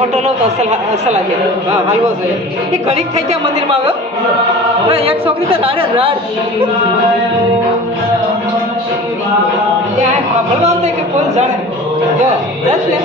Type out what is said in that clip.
ખોટો નહોતો અસલ આજે હા હાલવો જોઈએ એ ઘડીક થઈ ગયા મંદિરમાં આવ્યો એક છોકરી તો રાડે રાડ ત્યાં સાંભળવા આવતા કે કોણ જાણે જો દસ લે